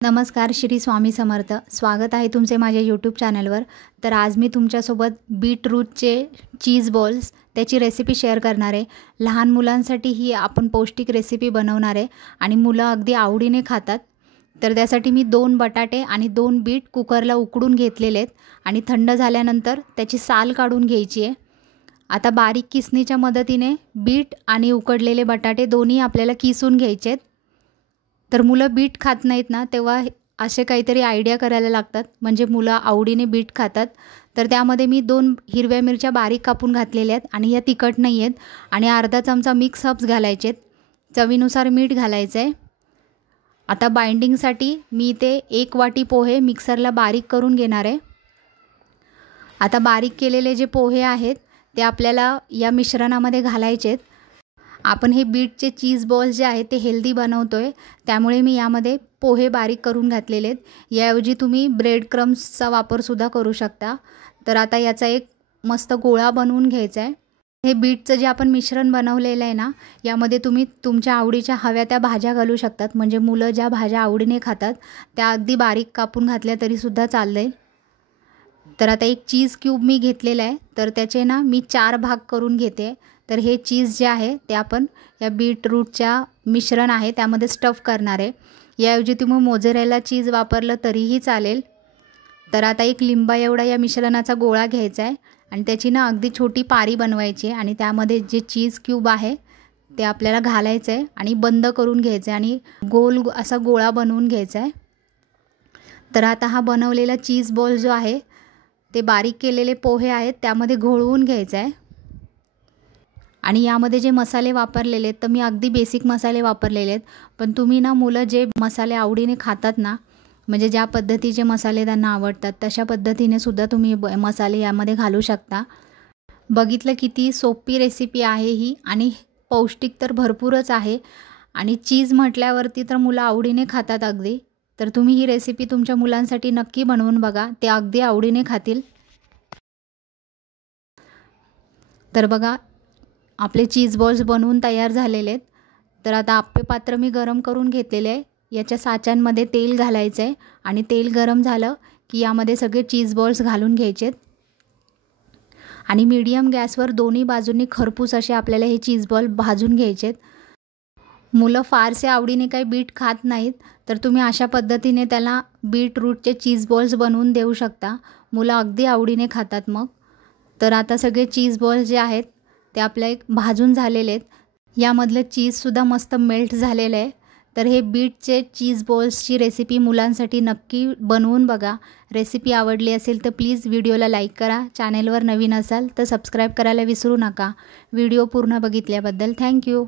नमस्कार, श्री स्वामी समर्थ। स्वागत आहे तुमचे माझ्या यूट्यूब चॅनलवर। तर आज मी तुमच्यासोबत बीटरूटचे चीज बॉल्स त्याची रेसिपी शेअर करणार आहे। लहान मुलांसाठी ही आपण पौष्टिक रेसिपी बनवणार आहे आणि मुलं अगदी आवडीने खातात। तर त्यासाठी मी 2 बटाटे आणि 2 बीट कुकरला उकडून घेतलेले आहेत आणि थंड झाल्यानंतर त्याची साल काढून घ्यायची आहे। आता बारीक किसणीच्या मदतीने बीट आणि उकडलेले बटाटे दोन्ही आपल्याला किसून घ्यायचे आहेत। तर मुलं बीट खात नाहीत ना, तेव्हा असे काहीतरी आयडिया करायला लागतात, म्हणजे मुलं आवडीने बीट खातात। तर त्यामध्ये मी 2 हिरव्या मिरच्या बारीक कापून घातलेल्या आहेत आणि या तिखट नाही आहेत आणि अर्धा चमचा मिक्स हर्ब्स घालायचे आहेत। चवीनुसार मीठ घालायचं आहे। आता बाइंडिंगसाठी मी इथे 1 वाटी पोहे मिक्सरला बारीक करून घेणार आहे। आता बारीक केलेले जे पोहे आहेत ते आपल्याला या मिश्रणामध्ये घालायचे आहेत। आपण हे बीटचे चीज बॉल्स जे आहेत ते हेल्दी बनवतोय, त्यामुळे मी यामध्ये पोहे बारीक करून घातलेले आहेत। याऐवजी तुम्ही ब्रेड क्रम्सचा वापर सुद्धा करू शकता। तर आता याचा एक मस्त गोळा बनवून घ्यायचा आहे। हे बीटचं जे आपण मिश्रण बनवलेलं आहे ना, यामध्ये तुम्ही तुमच्या आवडीच्या हव्या त्या भाज्या घालू शकतात, म्हणजे मुलं ज्या भाज्या आवडीने खातात त्या अगदी बारीक कापून घातल्या तरी सुद्धा चालेल। तर आता एक चीज क्यूब मी घेतलेला आहे, तर त्याचे ना मी 4 भाग करून घेते। तर हे चीज जे आहे ते आपण या बीटरूटच्या मिश्रण आहे त्यामध्ये स्टफ करणार आहे। याऐवजी तुम्ही मोझरेला चीज वापरलं तरीही चालेल। तर आता एक लिंबा एवढा या मिश्रणाचा गोळा घ्यायचा आहे आणि त्याची ना अगदी छोटी पारी बनवायची आहे आणि त्यामध्ये जे चीज क्यूब आहे ते आपल्याला घालायचं आहे आणि बंद करून घ्यायचं आहे आणि गोल असा गोळा बनवून घ्यायचा आहे। तर आता हा बनवलेला चीज बॉल जो आहे ते बारीक केलेले पोहे आहेत त्यामध्ये घोळवून घ्यायचं आहे। आणि यामध्ये जे मसाले वापरलेले आहेत तर मी अगदी बेसिक मसाले वापरलेले आहेत, पण तुम्ही ना मुलं जे मसाले आवडीने खातात ना, म्हणजे ज्या पद्धतीचे मसाले त्यांना आवडतात तशा पद्धतीने सुद्धा तुम्ही मसाले यामध्ये घालू शकता। बघितलं किती सोपी रेसिपी आहे ही आणि पौष्टिक तर भरपूरच आहे आणि चीज म्हटल्यावरती तर मुलं आवडीने खातात अगदी। तर तुम्ही ही रेसिपी तुमच्या मुलांसाठी नक्की बनवून बघा, ते अगदी आवडीने खातील। तर बघा, आपले चीज बॉल्स बनवून तयार झालेले आहेत। तर आता आप्पे पात्र मी गरम करून घेतलेले आहे। याच्या साच्यांमध्ये तेल घालायचं आहे आणि तेल गरम झालं की यामध्ये सगळे चीज बॉल्स घालून घ्यायचे आहेत आणि मीडियम गॅसवर दोन्ही बाजूंनी खरपूस असे आपल्याला हे चीज बॉल भाजून घ्यायचे आहेत। मुलं फारसे आवडीने काही बीट खात नाहीत, तर तुम्ही अशा पद्धतीने त्याला बीटरूटचे चीज बॉल्स बनवून देऊ शकता। मुलं अगदी आवडीने खातात मग। तर आता सगळे चीज बॉल्स जे आहेत ते आपल्या एक भाजून झालेले आहेत। यामधलं चीजसुद्धा मस्त मेल्ट झालेलं आहे। तर हे बीटचे चीज बॉल्सची रेसिपी मुलांसाठी नक्की बनवून बघा। रेसिपी आवडली असेल तर प्लीज व्हिडिओला लाईक करा। चॅनेलवर नवीन असाल तर सबस्क्राईब करायला विसरू नका। व्हिडिओ पूर्ण बघितल्याबद्दल थँक्यू।